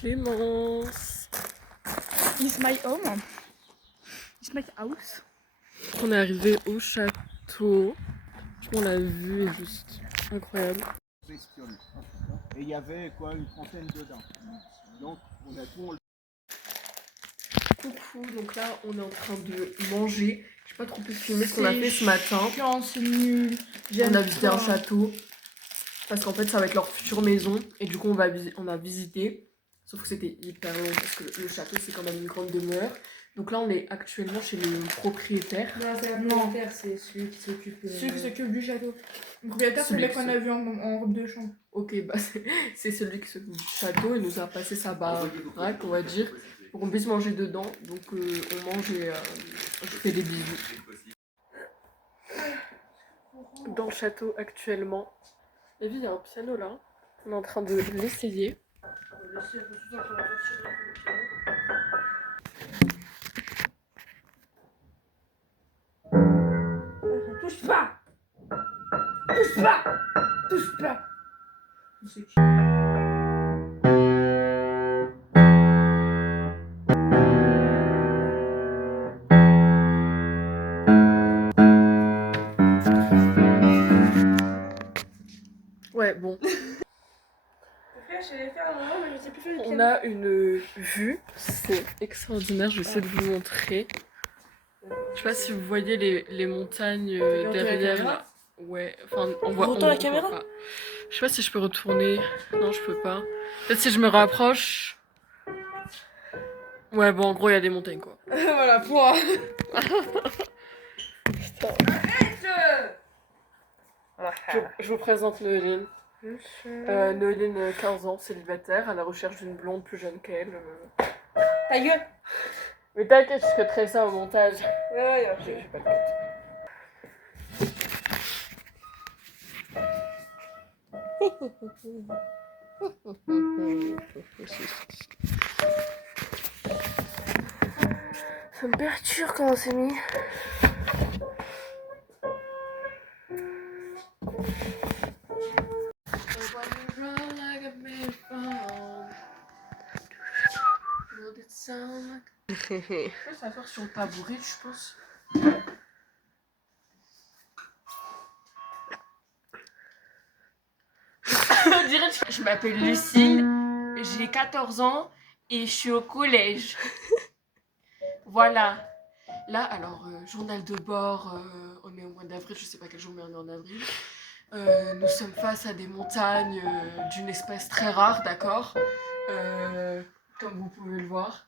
Clémence. It's my home. It's my house. On est arrivé au château. On l'a vu, est juste incroyable. Et il y avait quoi, une trentaine dedans. Donc on a tout enlevé. Coucou, donc là on est en train de manger. Je sais pas trop pu filmer ce qu'on a fait ce matin. C'est nul. On a visité un château. Parce qu'en fait ça va être leur future maison. Et du coup on a visité. Sauf que c'était hyper long parce que le château c'est quand même une grande demeure. Donc là on est actuellement chez le propriétaire. Non, c'est le propriétaire, c'est celui qui s'occupe. Celui qui s'occupe du château. Le propriétaire, c'est celui qu'on a vu en robe de chambre. Ok, bah c'est celui qui s'occupe du château. Il nous a passé sa baraque, on va dire, pour qu'on puisse manger dedans. Donc on mange et je fais des bisous. Dans le château actuellement. Et puis il y a un piano là. On est en train de l'essayer. Touche pas! Touche pas! Touche pas! Ouais, bon. Je vais faire un moment, mais je sais plus faire le On piano. a une vue, c'est extraordinaire, je vais essayer de vous montrer. Je sais pas si vous voyez les montagnes derrière là. Ouais, enfin on voit. Retourne la caméra. Pas. Je sais pas si je peux retourner. Non, je peux pas. Peut-être si je me rapproche. Ouais, bon, en gros, il y a des montagnes quoi. Voilà, point. Je vous présente Noéline. Noéline, 15 ans, célibataire, à la recherche d'une blonde plus jeune qu'elle. Ta gueule. Mais t'inquiète, je ferai ça au montage. Ouais, J'ai pas de tête. Ça me perturbe quand on s'est mis. Je peux s'asseoir sur le tabouret, je pense. Je m'appelle Lucille, j'ai 14 ans et je suis au collège. Voilà. Là, alors, journal de bord, on est au mois d'avril, je sais pas quel jour, mais on est en avril. Nous sommes face à des montagnes d'une espèce très rare, d'accord, comme vous pouvez le voir.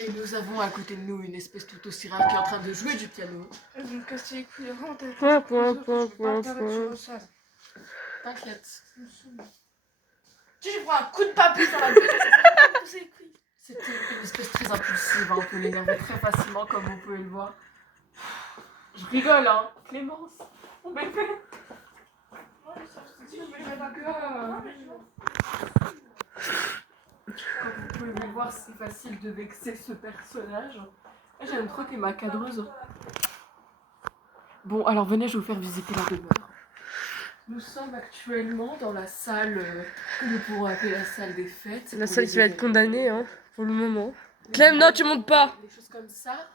Et nous avons à côté de nous une espèce tout aussi rare qui est en train de jouer du piano. Je me casse les couilles, vraiment, t'as T'inquiète. Tu je prends un coup de papier dans la gueule. C'était une espèce très impulsive, hein, on peut l'énerver très facilement comme vous pouvez le voir. Je rigole, hein. Clémence, mon bébé. Comme vous pouvez le voir, c'est facile de vexer ce personnage. J'aime trop, t'es ma cadreuse. Bon, alors venez, je vais vous faire visiter la demeure. Nous sommes actuellement dans la salle que nous pourrons appeler la salle des fêtes. La seule qui va être condamnée, hein, pour le moment. Clem, non, tu montes pas. Des choses comme ça.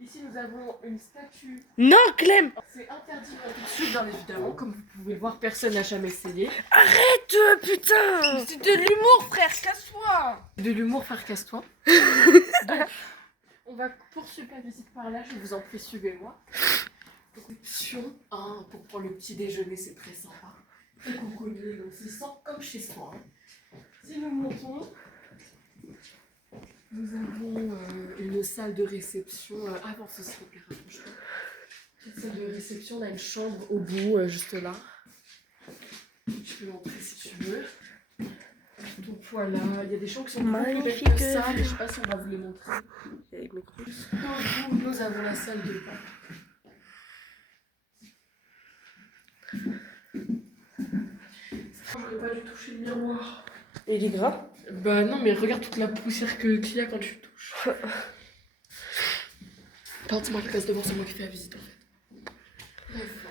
Ici, nous avons une statue. Non, Clem. C'est interdit tout de suite, bien évidemment. Comme vous pouvez le voir, personne n'a jamais essayé. Arrête, putain. C'est de l'humour, frère, casse-toi. De l'humour, frère, casse-toi. Donc, on va poursuivre la visite par là. Je vous en prie, suivez-moi. Réception, hein, pour prendre le petit déjeuner, c'est très sympa. Très cocooné, donc c'est sent comme chez soi. Hein. Si nous montons, nous avons une salle de réception. Avant ce serait bien, franchement. Petite salle de réception, on a une chambre au bout, juste là. Je peux montrer si tu veux. Donc voilà, il y a des chambres qui sont magnifiques beaucoup belles que ça, mais je sais pas si on va vous les montrer. Avec mes couilles. Juste au bout, nous avons la salle de bain. J'aurais pas dû toucher le miroir. Et il est gras. Bah non, mais regarde toute la poussière qu'il y a quand tu touches. Pardon, c'est moi qui passe devant, c'est moi qui fais la visite en fait. Bref.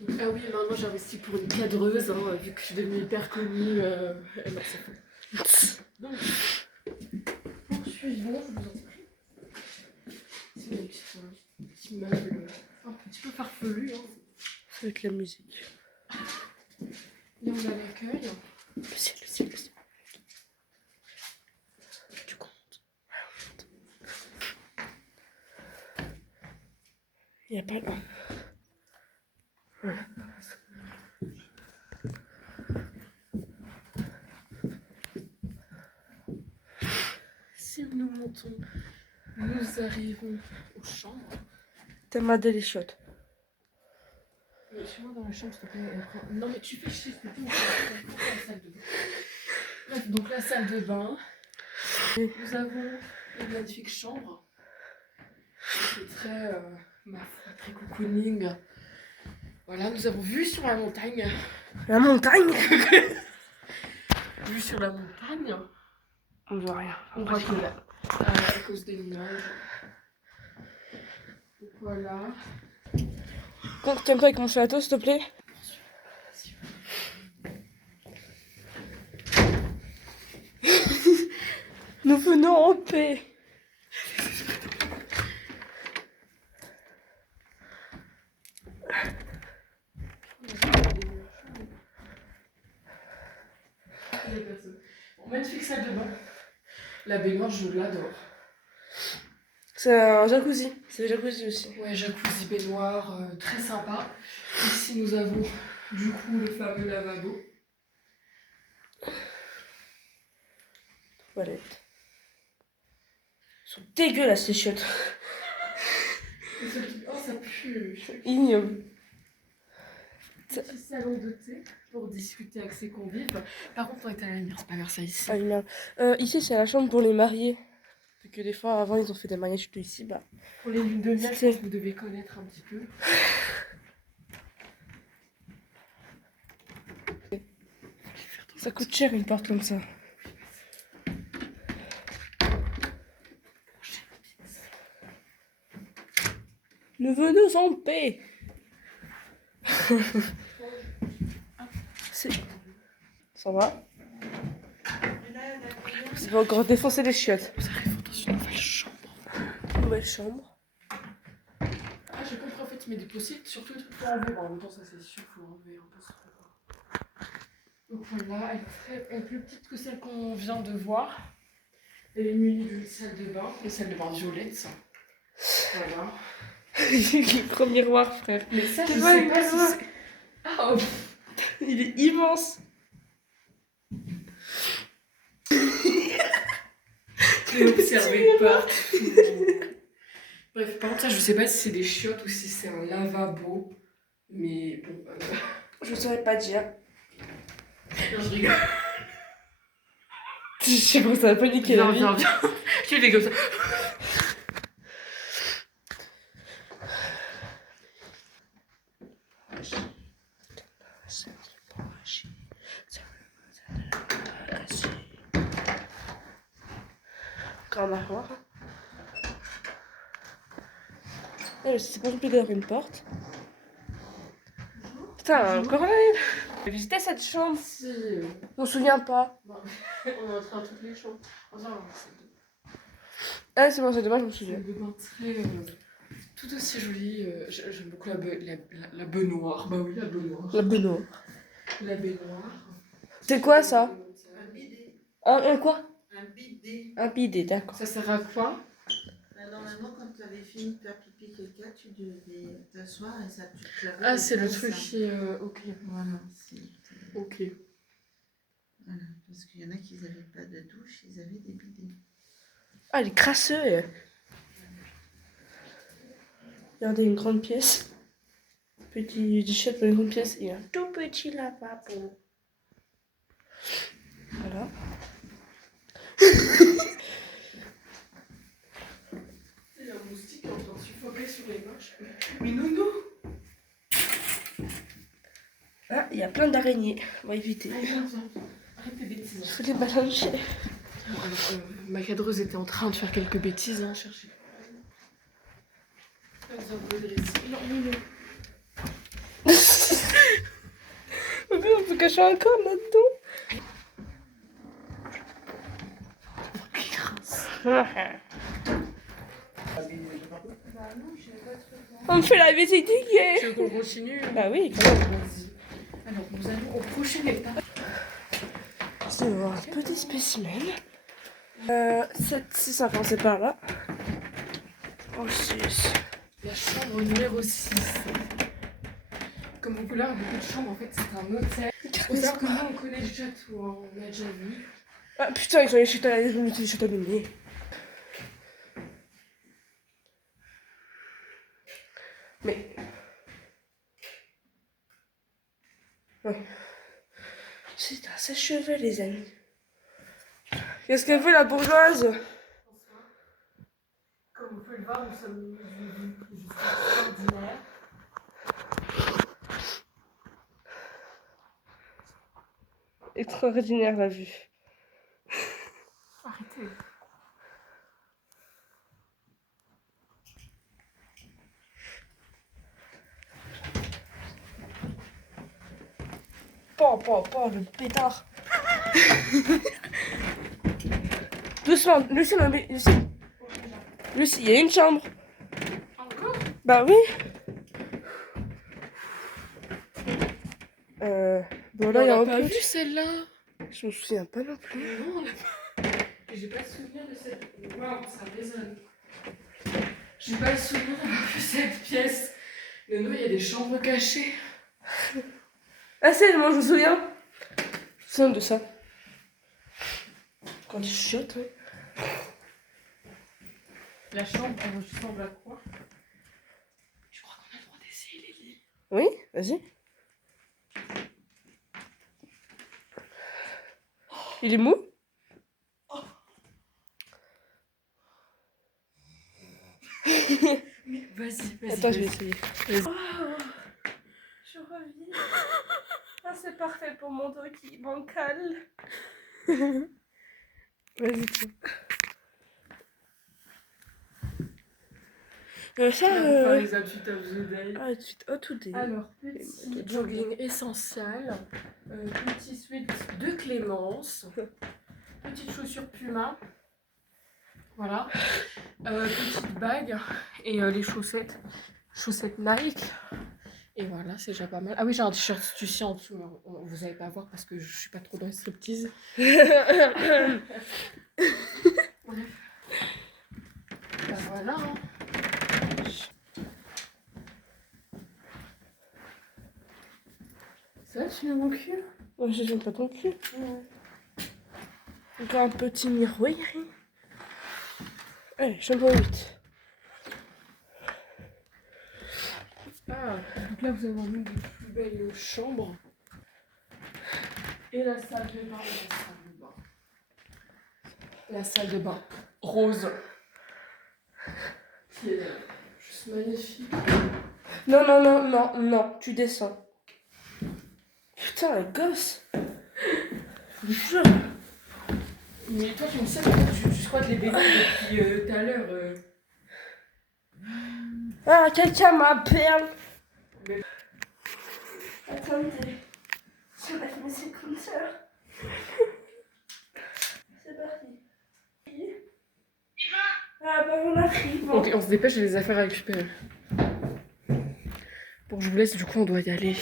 Donc Ah oui, maintenant j'ai investi pour une cadreuse, hein, vu que je suis devenue hyper connue. Non, c'est faux. Donc, poursuivons, je vous en prie. C'est une petit meuble un petit peu farfelu. Hein. Avec la musique. Et on a l'accueil. Le ciel. Tu comptes. Il n'y a pas là. Voilà. Si nous montons, nous arrivons aux chambres. T'as ma déliciote. Suis-moi dans la chambre, s'il te plaît. Non, mais tu fais chier, c'est tout. La salle de bain. Bref, donc la salle de bain. Nous avons une magnifique chambre. C'est très, ma foi, très cocooning. Voilà, nous avons vue sur la montagne. La montagne. Vue sur la montagne. On voit rien. On voit que là, à cause des nuages. Donc voilà. Compte un peu avec mon château, s'il te plaît. Nous venons en paix. Bon, magnifique salle de bain. La baignoire, je l'adore. C'est un jacuzzi. C'est le jacuzzi aussi. Ouais, jacuzzi baignoire, très sympa. Ici, nous avons du coup le fameux lavabo. Toilette. Ils sont dégueulasses ces chiottes. Oh, ça pue. Ignoble. Petit salon de thé pour discuter avec ses convives. Par contre, on est à la lumière, c'est pas vers ça ici. Ah, merde. Ici, c'est la chambre pour les mariés. Parce que des fois, avant, ils ont fait des mariages tout ici. Bah. Pour les lunes de miel, je pense que vous devez connaître un petit peu. Ça coûte cher une porte comme ça. Nous venons en paix. Ça va? Ça va encore défoncer les chiottes. Nous arrivons dans une nouvelle chambre. Nouvelle chambre. Ah, j'ai compris, en fait, il met des post-it, surtout les trucs pour enlever. Bon, en même temps, ça c'est sûr, faut enlever un peu ce truc. Donc voilà, elle est plus petite que celle qu'on vient de voir. Elle est munie d'une salle de bain, une salle de bain violette. Voilà. Gros miroir, frère. Mais ça, je Tu sais vois, pas si miroir. c'est... Ah, oh. Il est immense. Je l'ai observé partout. Bref, par contre, ça, je sais pas si c'est des chiottes ou si c'est un lavabo. Mais bon... Je saurais pas dire. Non, je rigole. Je sais pas, ça va paniquer la vie. Viens. Je fais comme ça. Encore un miroir. C'est pas compliqué d'avoir une porte. Putain, encore là. J'ai visité cette chambre. Si. On se souvient pas. Bon, on est entré dans toutes les chambres. Enfin, Ah, c'est bon, c'est dommage, je me c'est souviens. une bain très... tout aussi joli. J'aime beaucoup la baignoire. Bah oui, la baignoire. La baignoire. La baignoire. C'est quoi ça? Un bidet. Un quoi? Un bidet. Un bidet, d'accord. Ça sert à quoi? Normalement, quand tu avais fini de faire pipi quelqu'un, tu devais t'asseoir et ça, tu te lavais. Ah, c'est le fesses, truc hein. qui... ok, Voilà, c'est... ok. Voilà, parce qu'il y en a qui n'avaient pas de douche, ils avaient des bidets. Ah, il est crasseux. Regardez, une grande pièce. Petit chiotte pour une grande pièce et un tout petit lavabo. Voilà. Il y a un moustique qui est en train de suffoquer sur les marches. Mais Nounou! Ah, il y a plein d'araignées. On va éviter. Allez, viens. Arrête tes bêtises. Je les balancer. Bon, alors, ma cadreuse était en train de faire quelques bêtises, hein, cherchez. Faites un peu de récit. Non, Nounou. Mais on peut cacher un corps là-dedans. On me fait la visite du Tu veux qu'on continue? Bah oui, quand même. Vas-y. Alors, nous allons au prochain étape. Je vais voir un petit spécimen. 7, 6, enfin c'est par là. Oh 6. La chambre numéro 6. Comme vous pouvez avoir beaucoup de chambres, en fait, c'est un hôtel. Faut savoir que nous, on connaît le château, hein, on l'a déjà vu. Ah putain, ils ont les châteaux abîmés. Mais... Ouais. C'est un sèche-cheveux, les amis. Qu'est-ce qu'elle fait, la bourgeoise? Comme vous pouvez le voir, nous sommes dans une ville juste extraordinaire. Extraordinaire, la vue. Arrêtez. Le pétard. Doucement, Lucie, Lucie, il y a une chambre. Encore? Bah oui. Bon là, il y a On un l'a pas peu. vu celle-là. Je me souviens pas non plus. Non, on l'a pas. J'ai pas le souvenir de cette. Waouh, ça résonne. J'ai pas le souvenir d'avoir vu cette pièce. Mais non, il y a des chambres cachées. Ah c'est, moi je me souviens. Je me souviens de ça. Quand il chuchote, ouais. La chambre, elle ressemble à quoi? Je crois qu'on a le droit d'essayer les lits. Oui, vas-y. Il est mou? Mais vas-y. Attends, je vais essayer. Vas-y. Je reviens. Ah, c'est parfait pour mon dos qui est bancal. Vas-y, tiens. Ça, Faire les outfits of the day. Ah, tout de suite, tout est. Alors, petit jogging essentiel, petit sweat de Clémence, petite chaussure Puma, voilà, petite bague et les chaussettes Nike. Et voilà, c'est déjà pas mal. Ah oui, j'ai un t-shirt Stussy en dessous, mais vous allez pas voir parce que je suis pas trop dans les striptease. Bref. Ben voilà. Hein. Ça va, tu viens mon cul? Oh, je n'aime pas ton cul. Encore un petit miroir. Allez, chambre 8. Ah, donc là vous avez une des plus belles chambres. Et la salle de bain, La salle de bain rose. Qui est juste magnifique. Non, tu descends. Putain, la gosse. Je jure. Mais toi tu me sais pourquoi tu squattes les béquilles depuis tout à l'heure. Ah, quelqu'un m'appelle. Mais... Attendez. Je vais mettre mes séquenceurs. C'est parti. Ah bah on arrive. Ok, on se dépêche, j'ai des affaires à récupérer. Bon, je vous laisse, du coup on doit y aller.